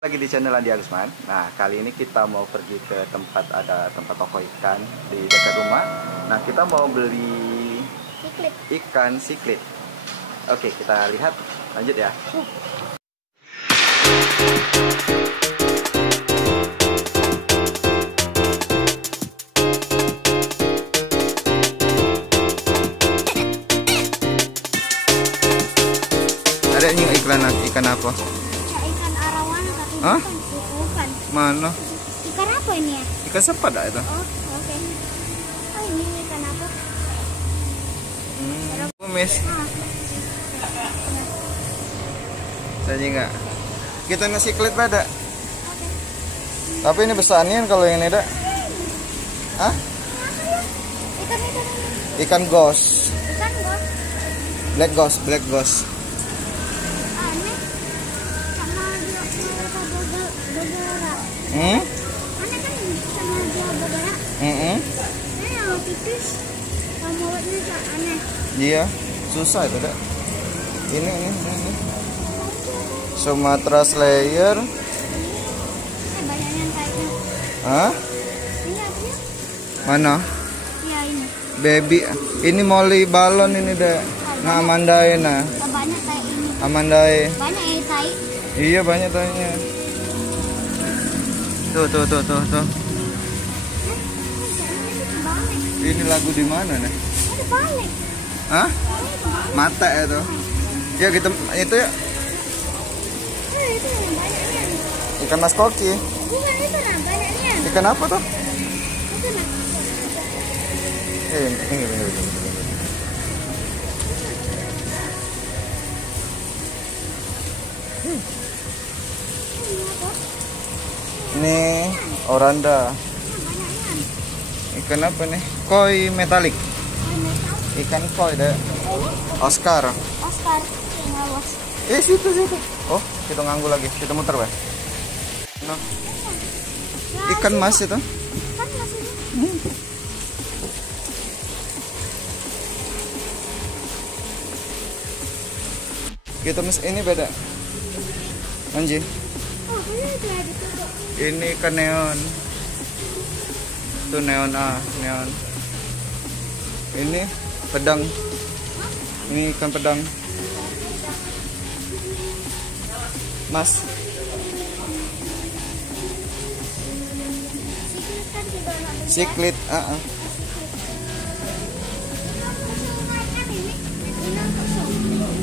Lagi di channel Andi Agusman. Nah, kali ini kita mau pergi ke tempat toko ikan di dekat rumah. Nah, kita mau beli ikan siklit. Oke, kita lihat. Lanjut ya. Ada nih ikan apa? Ikan arawana tapi Hah? bukan. Mana? Ikan apa ini ya? Ikan sepada itu. Oh, oke. Oh, ini ikan apa? Kumis. Ah. Saja enggak. Kita nasi klit pada. Tapi ini besarnya kalau yang ini ada. Hah? Ikan ini. Ikan ghost. Ikan gos. Black ghost. Aneh. Sama dia bergerak. Hmm? Aneh kan sama dia bergerak. Mm-mm. Ini yang tipis. Kalau mulutnya aneh. Iya, susah itu, Dek. Ini. Sumatera Slayer. Banyak yang kayaknya. Hah? Ini artinya? Mana? Ya ini. Baby. Ini Molly balon ini, Dek. Nah, Amandae nah. Oh, banyak kayak ini. Amandae. Banyak ya tai. Iya, banyak tanya. Tuh. Balik. Ini lagu di mana, nih? Ada balik. Hah? Mata itu. Ya kita itu ya Itu yang banyaknya. ikan mas koki. Bukan itu nah banyaknya. Ikan apa tuh? Itu nah. Ini. Ini apa? Ini oranda. Banyaknya. Ikan apa nih? Koi metalik. Metal. Ikan koi deh. Oscar. Oscar yang awas. Situ. Oh, kita nganggu lagi. Kita muter, Pak. No. Ikan mas itu. Kan maksudnya. Kita mas ini beda. Anjing. Oh, ini udah ditutup. Ini ikan neon. Itu neon neon. Ini pedang. Ini ikan pedang. Mas. Siklit kan juga nggak bisa. Siklit, Kan ini. Ini kosong.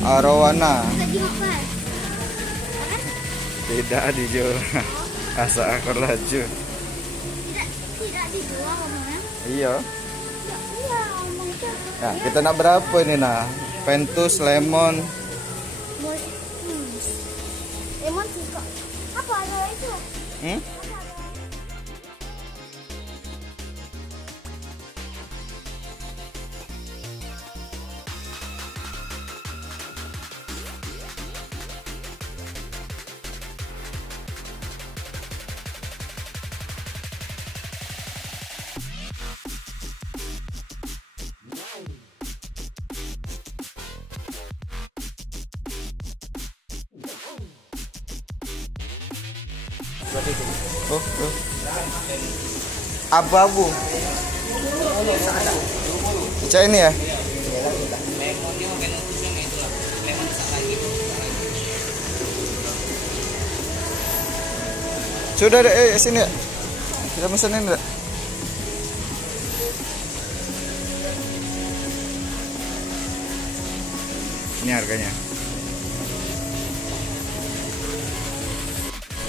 Arowana. Nggak dimakan. Kan? Tidak dijual. Asa akor laju. Tidak dijual ngomongnya. Iya. Iya, ngomong itu. Nah, kita nak berapa ini nah? Pentus, lemon. Lemon sih kok. Apa ada itu? Hmm? Oh. Abu-abu. Cak ini ya? Sudah deh, sini ya. Kita pesenin enggak? Ini harganya.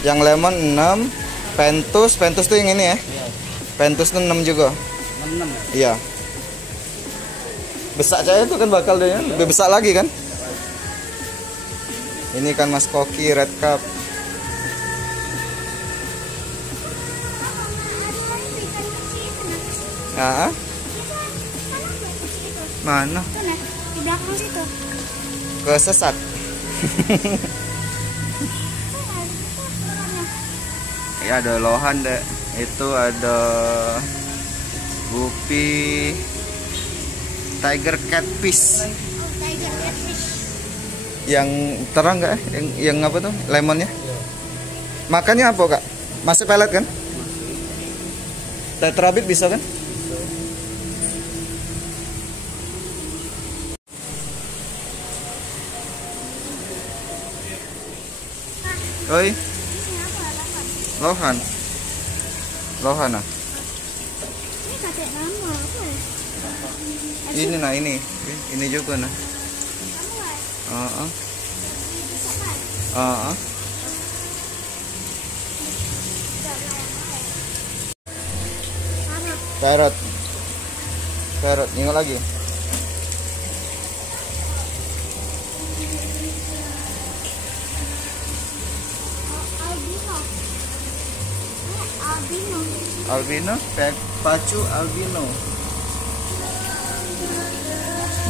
Yang lemon 6, Pentus tuh yang ini ya? Pentus tuh 6 juga. 6. Iya. Besar saya itu kan bakal deh, lebih besar lagi kan? Ini kan mas koki red cup. Ah, mana? Itu nah, di belakang situ. Kesesat. Ya ada lohan deh. Itu ada gupi, tiger catfish. Oh, tiger catfish. Yang terang nggak? Yang apa tuh? Lemonnya? Makannya apa kak? Masih pelet kan? Tetrabit bisa kan? Oi, Ini apa? Lapan. lohan. Lohan ah. Ini kakek nama apa ya? Ini nah ini. Ini juga nah. Kamu lah. Heeh. Bisa kan? Heeh. Karot. Carrot. Carrot, ingat lagi. Albino. Albino. Albino, pacu albino.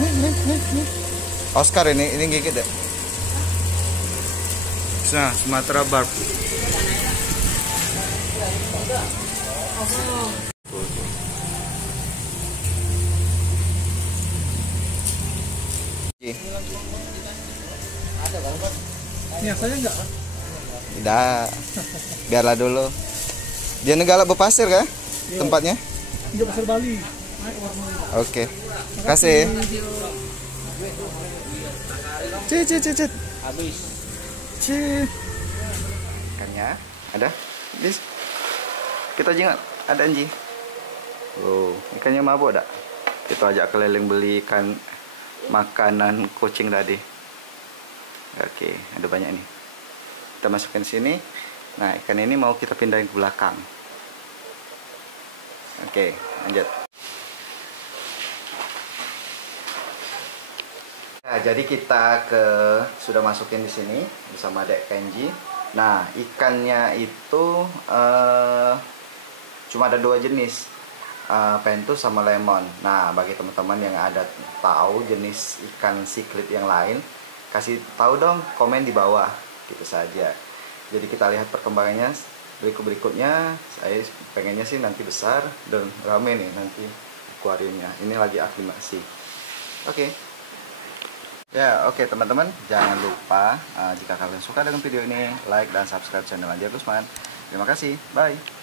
Nih. Oscar ini gigit deh. Nah, Sumatera Barb. Ini saya enggak? Tidak. Biarlah dulu. Dia negara berpasir kah? Tempatnya? Iya, pasar Bali. Oke. Kasih. Cit. Habis. Cit. Ikannya ada. Dis. Kita aja nggak ada anji. Oh, ikannya mabuk dak? Kita ajak keliling beli ikan makanan kucing tadi. Oke, ada banyak nih. Kita masukin sini. Nah, ikan ini mau kita pindahin ke belakang. Oke, lanjut. Nah, jadi kita sudah masukin di sini bersama Dek Kenji. Nah, ikannya itu cuma ada 2 jenis, pentus sama lemon. Nah, bagi teman-teman yang ada tahu jenis ikan siklit yang lain, kasih tahu dong, komen di bawah, gitu saja. Jadi kita lihat perkembangannya berikutnya. Saya pengennya sih nanti besar dan rame nih nanti akuariumnya. Ini lagi aklimasi. Oke. Ya, oke teman-teman, jangan lupa jika kalian suka dengan video ini, like dan subscribe channel Andi Agusman. Terima kasih, bye.